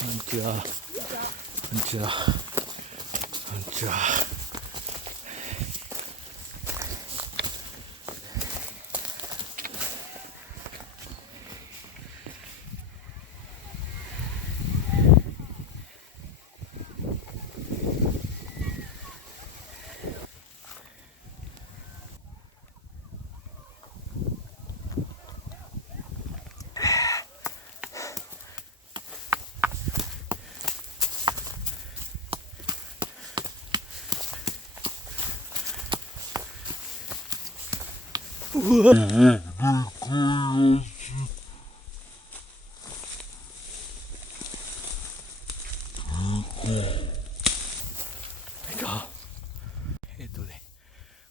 こんにちは。こんにちは。こんにちは。うわ。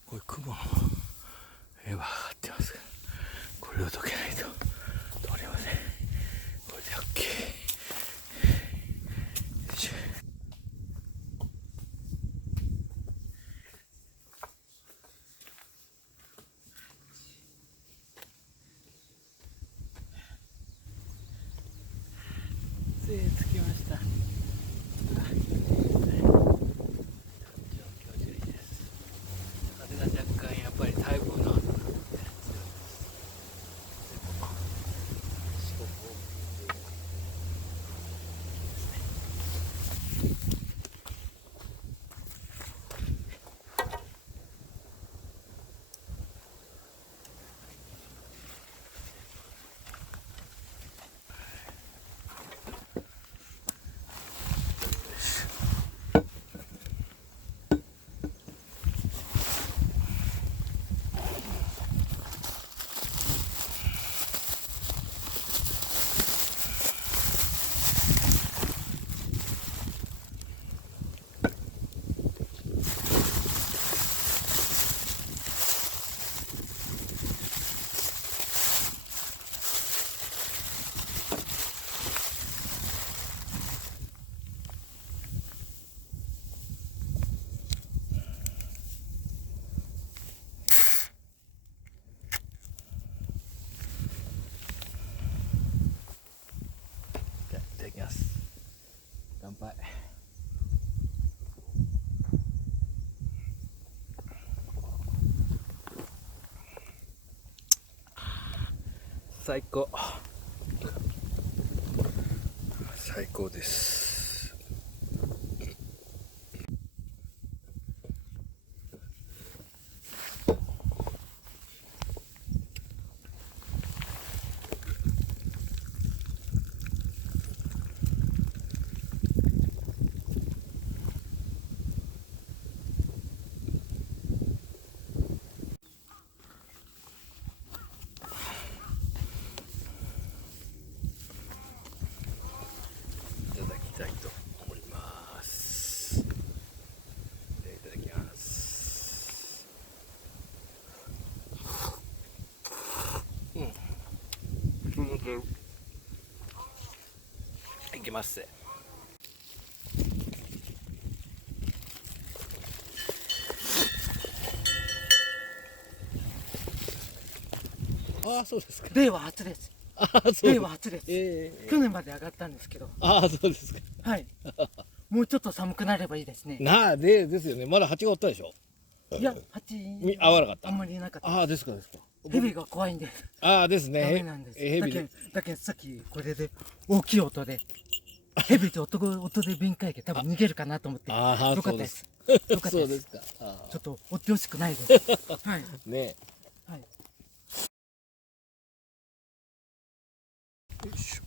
これ雲の絵が上がってますが、これを解けないと通りません。これで OK。よいしょ。杖つきました。風が若干やっぱり台風の後なので強いです。四国をいただきます。乾杯。最高。最高です。いただきたいと思います。いただきます。いきますぜ。ああ、そうですか。令和初です。ああ、そう。令和初です。去年まで上がったんですけど、ああ、そうですか。はい。もうちょっと寒くなればいいですね。なあ、ですよね。まだ蜂がおったでしょ。いや、合わなかった。あんまりいなかった。ああ、ですか。蛇が怖いんで。ああ、ですね。ダメなんです。蛇で。だけどさっきこれで大きい音で、蛇って音で敏感やけど多分逃げるかなと思って。ああ、よかったです。よかったです。そうですか。ちょっと追ってほしくないです。はい。ね。はい。よいしょ。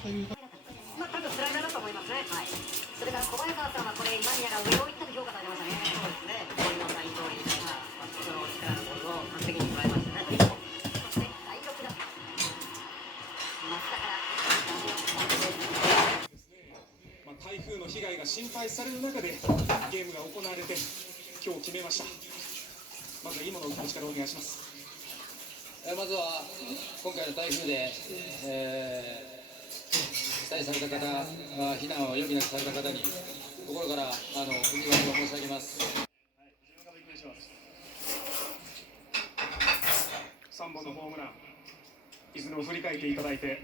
まあ、多分スライダーだと思いますね。はい。それから小早川さんはこれ今宮が上を行ったと評価されましたね。そうですね。森のサイン通り、その力のボールを完璧に捉えましたね。そして第6打席、松田からまあ、台風の被害が心配される中でゲームが行われて今日決めました。まずは今のお気持ちからお願いします。まずは今回の台風で、被災された方、避難を余儀なくされた方に心からお見舞いを申し上げます。3本のホームラン、いずれも振り返っていただいて。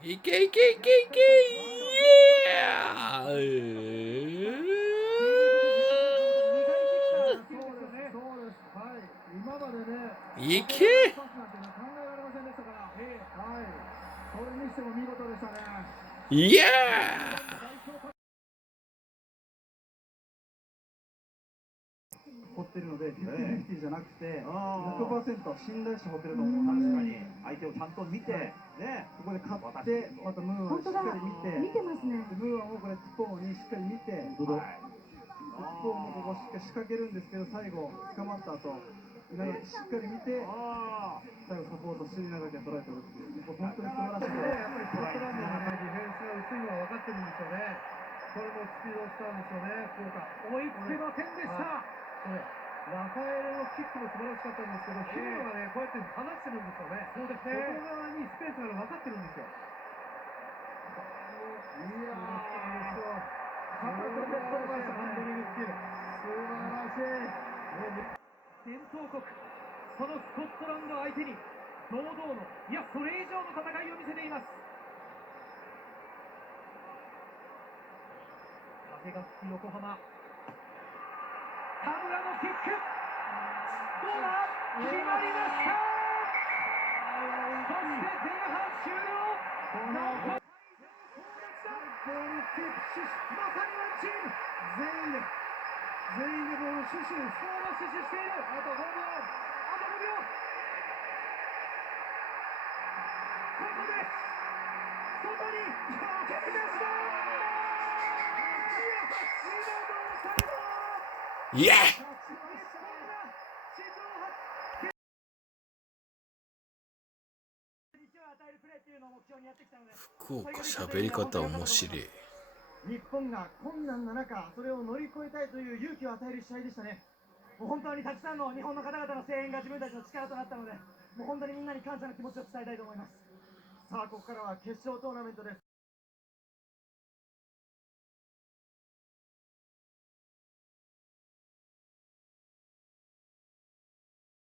いけいけいけいけ、イエーいけ、イエー掘ってるので、50-50じゃなくて、100% 信頼して掘ってると思う。確かに、相手をちゃんと見て、ね、ここで勝って、またムーアンしっかり見て、見てますね。ムーアンをこれ、ティポーにしっかり見て、ティポーもここしっかり仕掛けるんですけど、最後、捕まった後、稲垣しっかり見て、最後サポートして稲垣が捉えてるっていう、本当に素晴らしい。やっぱりスコットランドのディフェンスが薄いのは分かってるんですよね。これもスピードスターですよね、福岡。追いつけませんでした。ラファエレのキックも素晴らしかったんですけど、姫野がね、こうやって離してるんですよね。そうですね。外側にスペースが分かってるんですよ。いやー、片手で取りました、ハンドリングスキル。素晴らしい。伝統国、そのスコットランド相手に、堂々の、いや、それ以上の戦いを見せています。風が吹く横浜。田村のキック、どうだ、決まりました。そして前半終了。なんとまさにワンチーム、全員でボールを死守、スコアを死守している。あと5秒、あと5秒。ここで外に蹴り出した。イエー福岡喋り方面白い。日本が困難な中、それを乗り越えたいという勇気を与える試合でしたね。もう本当にたくさんの日本の方々の声援が自分たちの力となったので、もう本当にみんなに感謝の気持ちを伝えたいと思います。さあ、ここからは決勝トーナメントです。